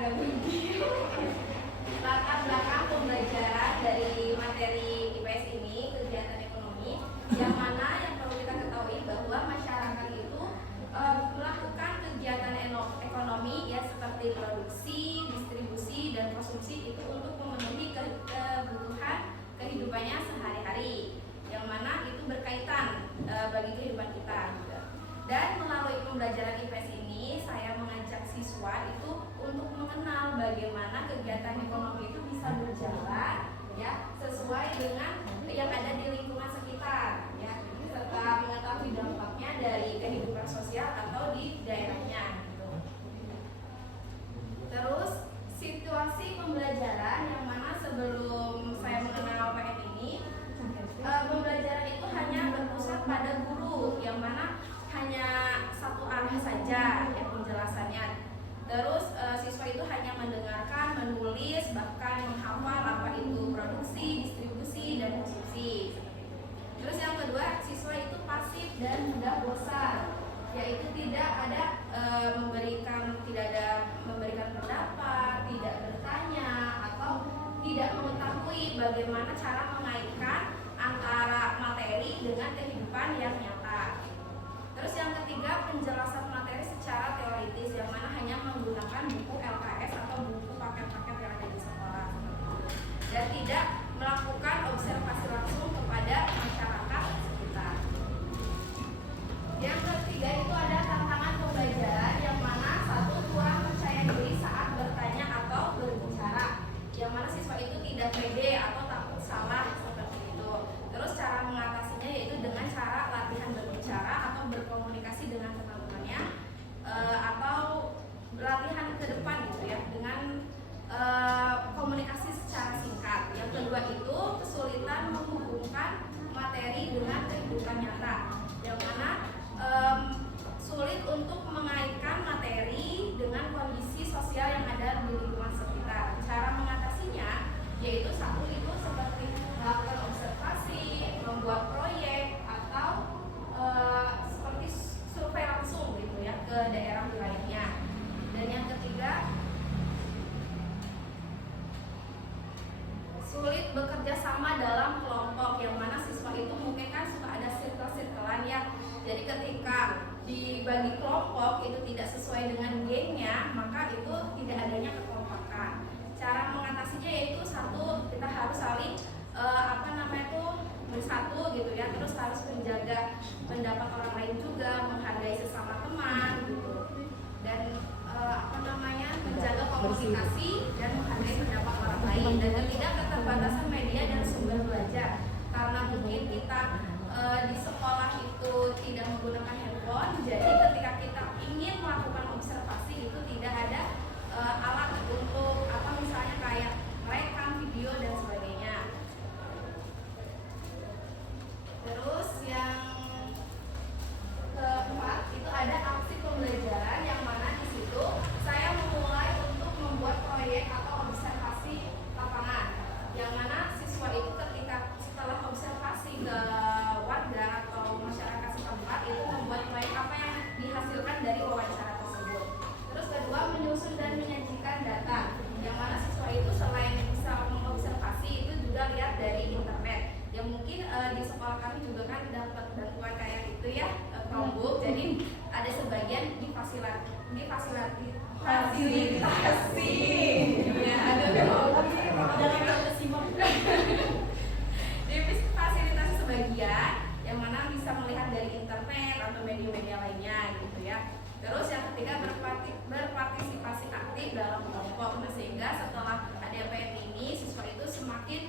ada video. Latar belakang pembelajaran dari materi IPS ini, kegiatan ekonomi, yang mana yang perlu kita ketahui bahwa masyarakat itu melakukan kegiatan ekonomi ya seperti produksi, distribusi, dan konsumsi itu untuk memenuhi kebutuhan kehidupannya sehari-hari, yang mana itu berkaitan bagi kehidupan kita juga. Dan melalui pembelajaran IPS ini saya mengajak siswa itu untuk mengenal bagaimana kegiatan ekonomi itu bisa berjalan ya sesuai dengan yang ada di lingkungan sekitar ya, serta mengetahui dampaknya dari kehidupan sosial atau di daerahnya gitu. Terus situasi pembelajaran yang mana sebelum saya mengenal PN ini pembelajaran itu hanya berpusat pada guru, yang mana hanya satu arah saja ya penjelasannya. Terus siswa itu hanya mendengarkan, menulis, bahkan menghafal apa itu produksi, distribusi, dan konsumsi. Terus yang kedua, siswa itu pasif dan mudah bosan, yaitu tidak ada memberikan pendapat, tidak bertanya, atau tidak mengetahui bagaimana cara mengaitkan antara materi dengan kehidupan yang nyata. Terus yang ketiga, penjelasan materi secara teoritis, yang mana hanya menggunakan buku LKS atau buku paket-paket yang ada di sekolah, dan tidak melakukan observasi langsung kepada masyarakat sekitar. Yang ketiga itu ada tantangan pembelajaran, yang mana satu, kurang percaya diri saat bertanya atau berbicara, yang mana siswa itu tidak pede atau takut salah seperti itu. Terus cara mengatasinya yaitu dengan cara latihan berbicara atau berkomunikasi dengan teman-temannya, atau latihan ke depan gitu ya dengan komunikasi secara singkat. Yang kedua itu kesulitan menghubungkan materi dengan kehidupan nyata, yang mana sulit untuk mengaitkan materi dengan kondisi sosial yang ada di lingkungan sekitar. Cara mengatasinya yaitu satu itu seperti melakukan observasi, membuat proyek, atau seperti survei langsung gitu ya ke daerah wilayahnya. Dan yang ketiga, sulit bekerja sama dalam kelompok, yang mana siswa itu mungkin kan suka ada circle-circlean ya. Jadi ketika dibagi kelompok itu tidak sesuai dengan gengnya, maka itu tidak adanya kekompakan. Cara mengatasinya yaitu satu, kita harus saling bersatu gitu ya. Terus harus menjaga pendapat orang lain juga, menghargai sesama teman gitu. Dan menjaga komunikasi dan menghargai pendapat orang lain. Dan ketiga, keterbatasan media dan sumber belajar, karena mungkin kita di sekolah itu tidak menggunakan handphone, jadi ketika kita ingin melakukan observasi itu tidak ada alat untuk misalnya kayak merekam video dan sebagainya. Terus yang keempat itu ada aksi pembelajaran, yang mana di situ saya memulai untuk membuat proyek atau observasi lapangan, yang mana siswa itu ketika setelah observasi ke warga atau masyarakat setempat itu membuat proyek apa yang dihasilkan dari wawancara tersebut. Terus kedua, menyusun dan menyajikan data, yang mana siswa itu selain bisa mengobservasi itu juga lihat dari internet. Yang mungkin di sekolah kami juga kan dapat bantuan kayak itu ya, Chromebook. Jadi ada sebagian difasilitasi. Ya, ada difasilitasi sebagian, yang mana bisa melihat dari internet atau media-media lainnya gitu ya. Terus yang ketiga, berpartisipasi aktif dalam kelompok, sehingga setelah ada PN ini siswa itu semakin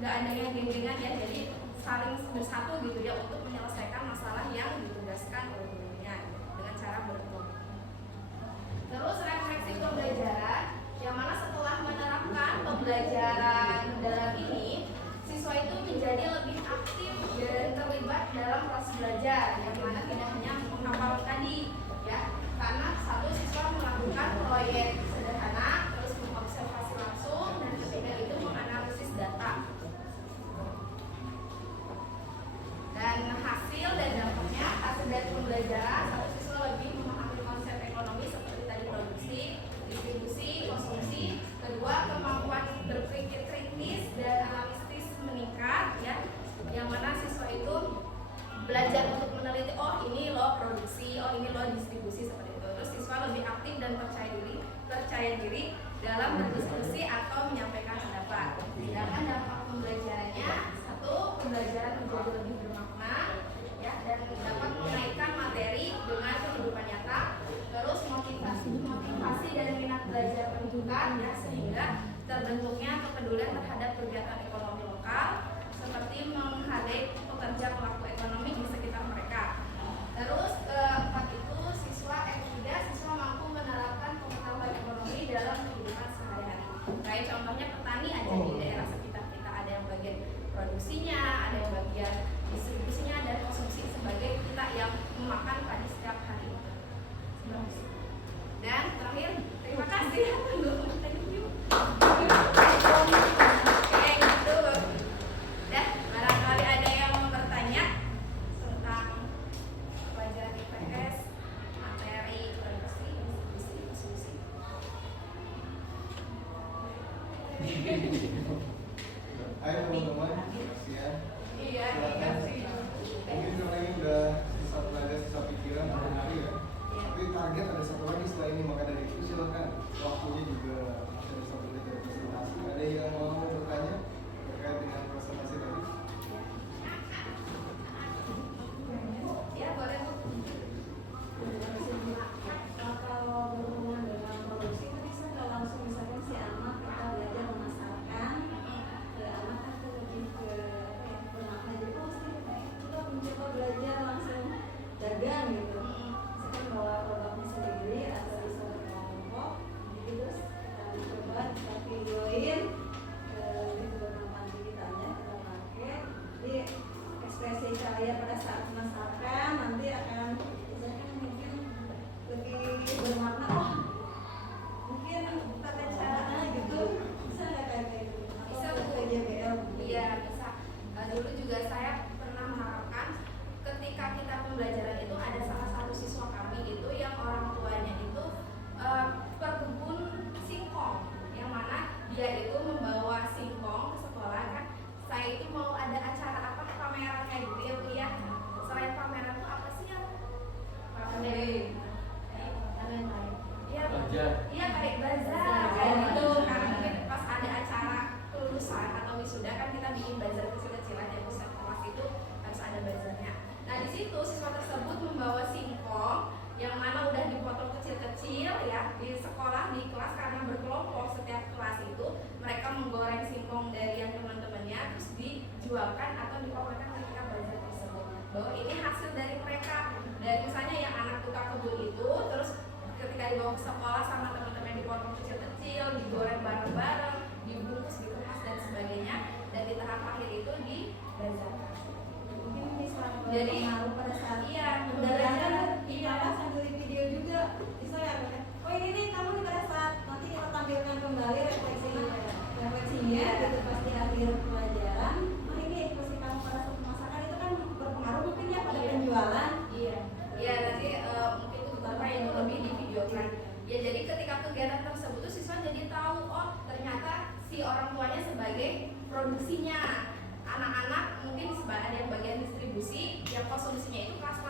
nggak adanya geng-gengan ya, jadi saling bersatu gitu ya untuk menyelesaikan masalah yang ditugaskan oleh gurunya dengan cara berkelompok. Terus refleksi pembelajaran, yang mana setelah menerapkan pembelajaran dalam ini, siswa itu menjadi lebih aktif dan terlibat dalam proses belajar, yang mana tidak hanya menghafal tadi ya, karena satu, siswa melakukan proyek sederhana, terus mengobservasi langsung, dan ketiga itu menganalisis data. Dan hasil dan dampaknya, hasil dari pembelajaran, satu, siswa lebih memahami konsep ekonomi seperti tadi produksi, diri dalam berdiskusi atau menyampaikan pendapat. Sedangkan dampak pembelajarannya, satu, pembelajaran menjadi lebih bermakna, ya, dan dapat menaikkan materi dengan kehidupan nyata. Terus motivasi dan minat belajar menunjukkan, ya, sehingga terbentuknya kepedulian terhadap kegiatan ekonomi lokal, seperti menghargai pekerja pelaku ekonomi di sekitar mereka. Terus keempat itu siswa mampu menerapkan pengetahuan ekonomi dalam kehidupan sehari-hari. Kayak contohnya petani aja di daerah sekitar kita, ada yang bagian produksinya, ada yang bagian distribusinya dan konsumsi sebagai kita yang memakan padi setiap hari. Dan terakhir, terima kasih. Thank you. Oke, gitu. Dan barangkali ada yang mau bertanya tentang pelajaran IPS, materi produksi, distribusi. Ayo teman-teman, makasih ya. Iya, dikasih. Mungkin karena ini udah sisa tenaga, sisa pikiran, hari ya. Tapi target ada satu lagi setelah ini, maka dari itu silakan. Waktunya juga ada 1 menit dari presentasi. Ada yang mau bertanya terkait dengan presentasi tadi? Ya, boleh Bu. Kalau berhubungan dengan produksi itu bisa kalau langsung misalkan si anak kita belajar memasarkan, anak kan itu lebih ke bermakna, jadi kita mencoba belajar langsung dagang gitu, misalkan bawa produknya sendiri atau bisa berkelompok, jadi terus kita coba kita videoin gitu nanti kitanya kita pakai, jadi ekspresi saya pada saat memasarkan nanti akan misalkan mungkin lebih bermakna, oh mungkin tata cara gitu, bisa nggak kayak gitu? Bisa, Atau Bu. ke JBL? Iya, bisa. Dulu juga saya pernah menerapkan ketika kita pembelajaran itu ada salah satu siswa kami itu yang orang tuanya itu berkebun singkong, yang mana dia itu membawa singkong ke sekolah kan. Saya itu mau ada acara apa, pameran kayak gitu ya Bu ya. Selain pameran itu apa sih ya? Pameran. Iya, iya kayak bazar kayak gitu. Karena mungkin pas ada acara kelulusan atau wisuda kan kita bikin bazar kecil-kecilan ya, pusat kelas itu harus ada bazarnya. Nah di situ siswa tersebut membawa singkong yang mana udah dipotong kecil-kecil ya di sekolah, di kelas, karena berkelompok setiap kelas itu mereka menggoreng singkong dari yang teman-temannya terus dijualkan atau dipamerkan ketika bazar tersebut, bahwa ini hasil dari mereka, dari misalnya yang anak tukang kebun itu, terus ketika dibawa ke sekolah sama teman-teman dipotong kecil-kecil, digoreng bareng-bareng, dibungkus, dikemas dan sebagainya, dan di tahap akhir itu di bazar. Mungkin bisa Jadi, pengaruh pada saat iya, pembelajaran iya. kita sambil di video juga bisa ya kan? Oh ini nih kamu nih pada saat nanti kita tampilkan kembali refleksinya gitu pas di akhir pelajaran. Oh ini ekspresi kamu pada saat pemasakan itu kan berpengaruh mungkin ya pada penjualan. Iya, iya nanti mungkin itu bapak itu lebih divideokan. Ya jadi ketika kegiatan tersebut tuh siswa jadi tahu, oh ternyata si orang tuanya sebagai produksinya. Anak-anak mungkin ada yang bagian distribusi, yang konsumsinya itu kelas